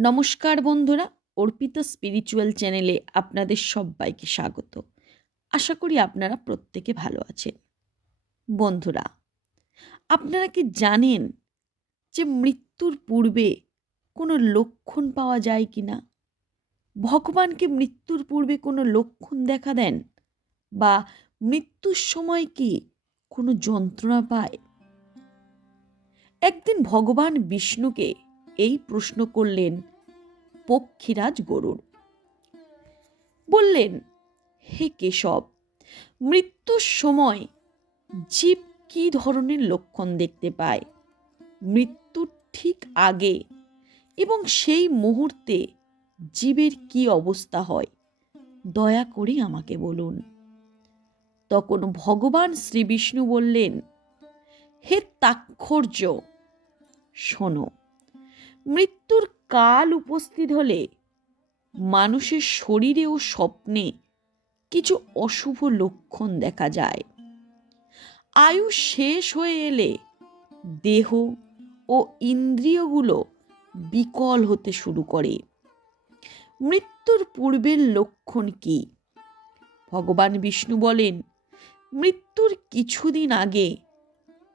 নমস্কার বন্ধুরা, অর্পিত স্পিরিচুয়াল চ্যানেলে আপনাদের সবাইকে স্বাগত। আশা করি আপনারা প্রত্যেকে ভালো আছেন। বন্ধুরা, আপনারা কি জানেন যে মৃত্যুর পূর্বে কোনো লক্ষণ পাওয়া যায় কি না? ভগবানকে মৃত্যুর পূর্বে কোনো লক্ষণ দেখা দেন? বা মৃত্যুর সময় কি কোনো যন্ত্রণা পায়? একদিন ভগবান বিষ্ণুকে এই প্রশ্ন করলেন পক্ষীরাজ গরুর বললেন, হে কেশব, মৃত্যুর সময় জীব কী ধরনের লক্ষণ দেখতে পায়? মৃত্যুর ঠিক আগে এবং সেই মুহূর্তে জীবের কি অবস্থা হয়? দয়া করে আমাকে বলুন। তখন ভগবান শ্রী বিষ্ণু বললেন, হে তাক্ষর্য শোনো মৃত্যুর কাল উপস্থিত হলে মানুষের শরীরে ও স্বপ্নে কিছু অশুভ লক্ষণ দেখা যায়। আয়ু শেষ হয়ে এলে দেহ ও ইন্দ্রিয়গুলো বিকল হতে শুরু করে। মৃত্যুর পূর্বের লক্ষণ কি? ভগবান বিষ্ণু বলেন, মৃত্যুর কিছুদিন আগে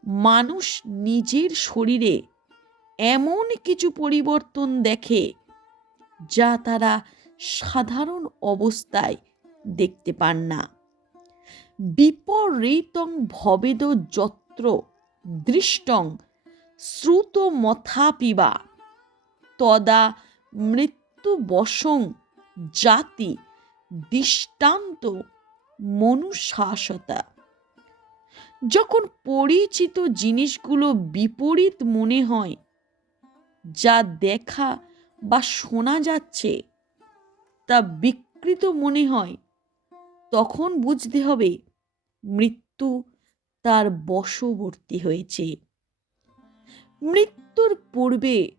মানুষ নিজের শরীরে এমন কিছু পরিবর্তন দেখে যা তারা সাধারণ অবস্থায় দেখতে পান না। বিপরীতং ভবেদ যত্র দৃষ্টং শ্রুত মথাপিবা তদা মৃত্যু বসং জাতি দৃষ্টান্ত মনুশাসতা। যখন পরিচিত জিনিসগুলো বিপরীত মনে হয় যা দেখা বা শোনা যাচ্ছে তা বিকৃত মনে হয়, তখন বুঝতে হবে মৃত্যু তার বশবর্তী হয়েছে। মৃত্যুর পূর্বে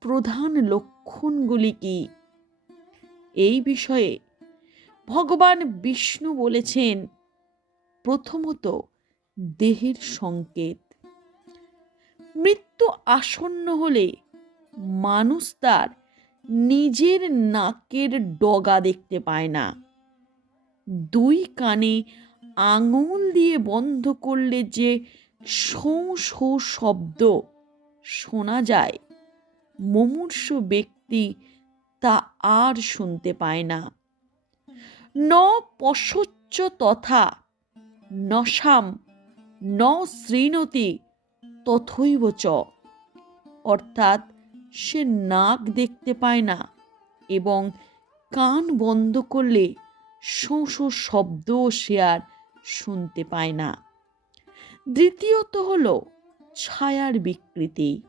প্রধান লক্ষণগুলি কি? এই বিষয়ে ভগবান বিষ্ণু বলেছেন, প্রথমত দেহের সংকেত। মৃত্যু আসন্ন হলে মানুষ তার নিজের নাকের ডগা দেখতে পায় না। দুই কানে আঙুল দিয়ে বন্ধ করলে যে শোঁ সৌ শব্দ শোনা যায়, মুমূর্ষ ব্যক্তি তা আর শুনতে পায় না। ন পশোচ্চ তথা নশাম ন শৃণতি তথৈব চ। অর্থাৎ সে নাক দেখতে পায় না এবং কান বন্ধ করলে শোঁ শোঁ শব্দও সে আর শুনতে পায় না। দ্বিতীয়ত হল ছায়ার বিকৃতি।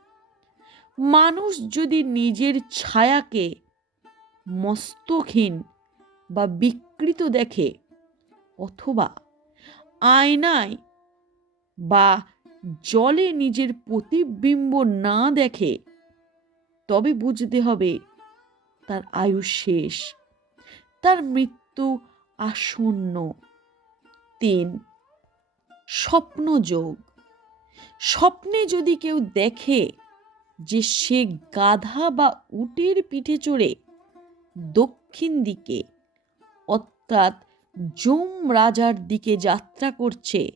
মানুষ যদি নিজের ছায়াকে মস্তকহীন বা বিকৃত দেখে অথবা আয়নায় বা জলে নিজের প্রতিবিম্ব না দেখে তবে বুঝতে হবে তার আয়ু শেষ। তার মৃত্যু আসন্ন। তিন, স্বপ্নযোগ। স্বপ্নে যদি কেউ দেখে যে সে গাধা বা উটের পিঠে চড়ে দক্ষিণ দিকে, অর্থাৎ জম রাজার দিকে যাত্রা করছে,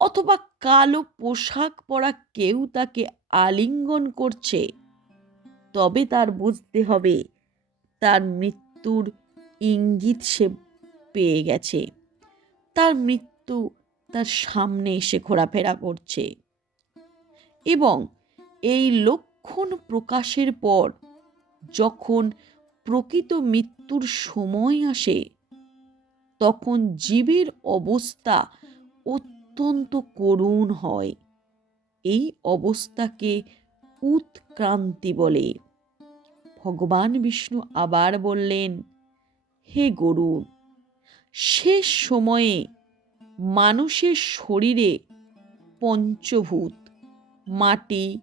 অথবা কালো পোশাক পরা কেউ তাকে আলিঙ্গন করছে তবে তার বুঝতে হবে, তার মৃত্যুর ইঙ্গিত সে পেয়ে গেছে। তার মৃত্যু তার সামনে এসে ঘোরাফেরা করছে। এবং এই লক্ষণ প্রকাশের পর যখন প্রকৃত মৃত্যুর সময় আসে, তখন জীবের অবস্থা অত্যন্ত করুণ হয়। এই অবস্থাকে উৎক্রান্তি বলে। ভগবান বিষ্ণু আবার বললেন, হে গরুর শেষ সময়ে মানুষের শরীরে পঞ্চভূত, মাটি,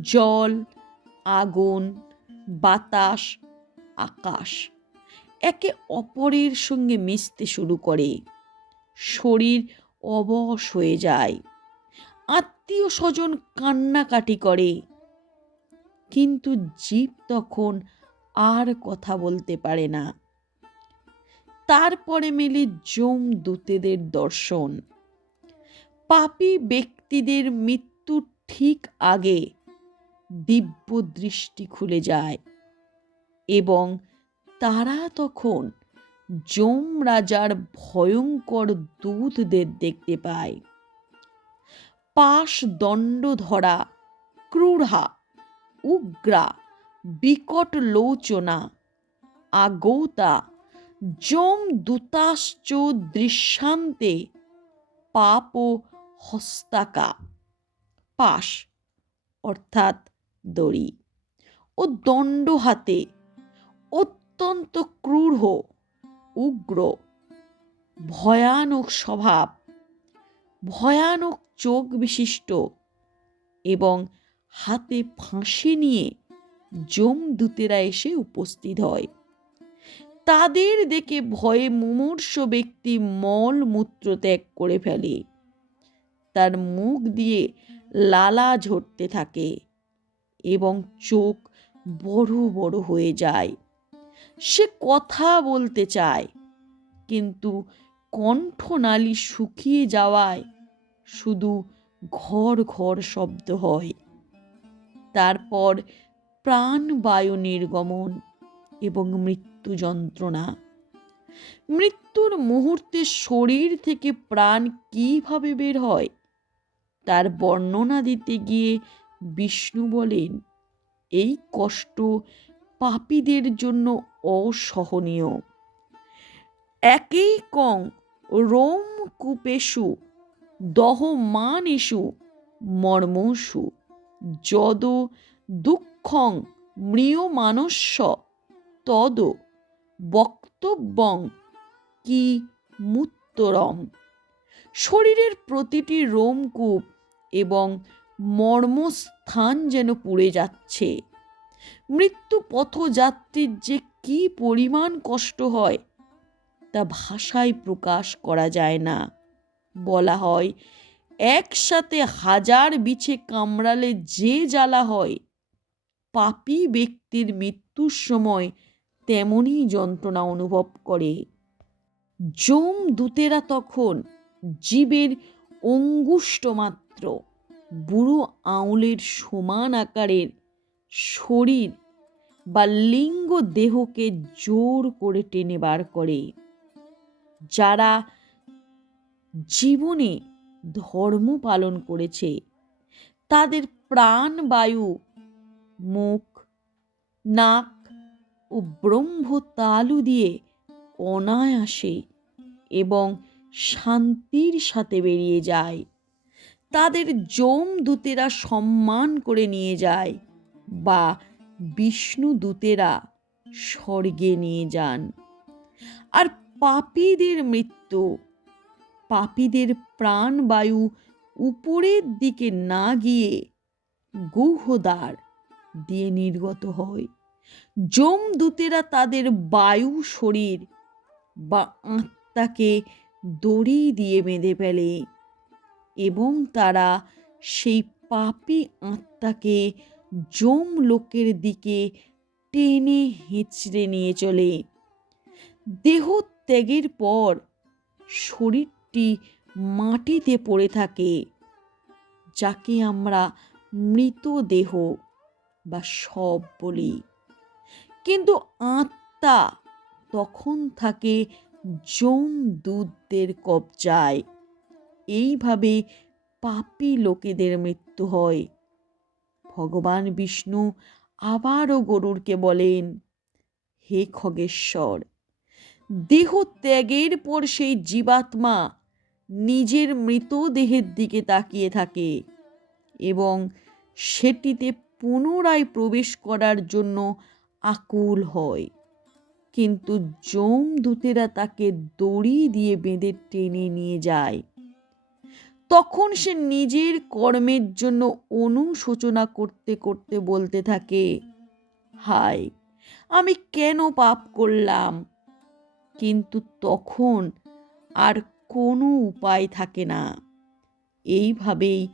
জল, আগুন, বাতাস, আকাশ একে অপরের সঙ্গে মিশতে শুরু করে। শরীর অবশ হয়ে যায়। আত্মীয় স্বজন কান্নাকাটি করে। কিন্তু জীব তখন আর কথা বলতে পারে না। তারপরে মেলে জম দূতেদের দর্শন। পাপী ব্যক্তিদের মৃত্যুর ঠিক আগে দিব্য দৃষ্টি খুলে যায় এবং তারা তখন যম রাজার ভয়ঙ্কর দূতদের দেখতে পায়। পাশ দণ্ড ধরা ক্রূড়া উগ্রা, বিকট লোচনা, আগৌতা, যম দূতাশ্চ দৃশ্যান্তে, পাপ হস্তাকা। পাশ, অর্থাৎ দড়ি। ও দণ্ড হাতে, অত্যন্ত ক্রূর উগ্র। ভয়ানক স্বভাব, ভয়ানক চোখ বিশিষ্ট এবং হাতে ফাঁসি নিয়ে যমদূতেরা এসে উপস্থিত হয়। তাদের দেখে ভয়ে মুমূর্ষ ব্যক্তি মল মূত্র ত্যাগ করে ফেলে। তার মুখ দিয়ে লালা ঝরতে থাকে এবং চোখ বড় বড় হয়ে যায়। সে কথা বলতে চায়, কিন্তু কণ্ঠনালী শুকিয়ে যাওয়ায় শুধু ঘর ঘর শব্দ হয়। তারপর প্রাণবায়ু নির্গমন এবং মৃত্যু যন্ত্রণা। মৃত্যুর মুহূর্তে শরীর থেকে প্রাণ কীভাবে বের হয়, তার বর্ণনা দিতে গিয়ে বিষ্ণু বলেন, এই কষ্ট পাপীদের জন্য অসহনীয়। একেই কং রোম কূপেশু দহমানেষু মর্মসু, যদ দুঃখং মৃয়মানস্য তদ বক্তব্যং কি মুত্তরম। শরীরের প্রতিটি রোমকূপ এবং মর্মস্থান যেন পুড়ে যাচ্ছে। মৃত্যু পথযাত্রীর যে কি পরিমাণ কষ্ট হয়, তা ভাষায় প্রকাশ করা যায় না। বলা হয়, একসাথে হাজার বিছে কামড়ালে যে জ্বালা হয় পাপী ব্যক্তির মৃত্যুর সময় তেমনই যন্ত্রণা অনুভব করে। যম দূতেরা তখন জীবের অঙ্গুষ্ট মাত্র, বুড়ো আউলের সমান আকারের শরীর বা লিঙ্গ দেহকে জোর করে টেনে বার করে। যারা জীবনে ধর্ম পালন করেছে, তাদের প্রাণবায়ু মুখ, নাক ও ব্রহ্ম তালু দিয়ে অনায়াসে এবং শান্তির সাথে বেরিয়ে যায়। তাদের যম দূতেরা সম্মান করে নিয়ে যায় বা বিষ্ণু দূতেরা স্বর্গে নিয়ে যান। আর পাপীদের মৃত্যু, পাপীদের প্রাণবায়ু উপরের দিকে না গিয়ে গুহদ্বার দিয়ে নির্গত হয়। যমদূতেরা তাদের বায়ু শরীর বা আত্মাকে দড়ি দিয়ে বেঁধে ফেলে এবং তারা সেই পাপি আত্মাকে যম লোকের দিকে টেনে হেঁচড়ে নিয়ে চলে। দেহ ত্যাগের পর শরীরটি মাটিতে পড়ে থাকে, যাকে আমরা মৃতদেহ বা সব বলি। কিন্তু আত্মা তখন থাকে যম দুধদের কবজায়। এইভাবে পাপি লোকেদের মৃত্যু হয়। ভগবান বিষ্ণু আবারও গরুরকে বলেন, হে খগেশ্বর, দেহ ত্যাগের পর সেই জীবাত্মা নিজের মৃতদেহের দিকে তাকিয়ে থাকে এবং সেটিতে পুনরায় প্রবেশ করার জন্য আকুল হয়। কিন্তু যম দূতেরা তাকে দড়ি দিয়ে বেঁধে টেনে নিয়ে যায়। তখন সে নিজের কর্মের জন্য অনুশোচনা করতে করতে বলতে থাকে, হায়, আমি কেন পাপ করলাম? কিন্তু তখন আর কোনো উপায় থাকে না। এইভাবেই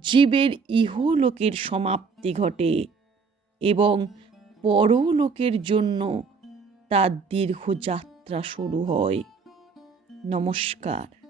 জীবের ইহলোকের সমাপ্তি ঘটে এবং পরলোকের জন্য তার দীর্ঘযাত্রা শুরু হয়। নমস্কার।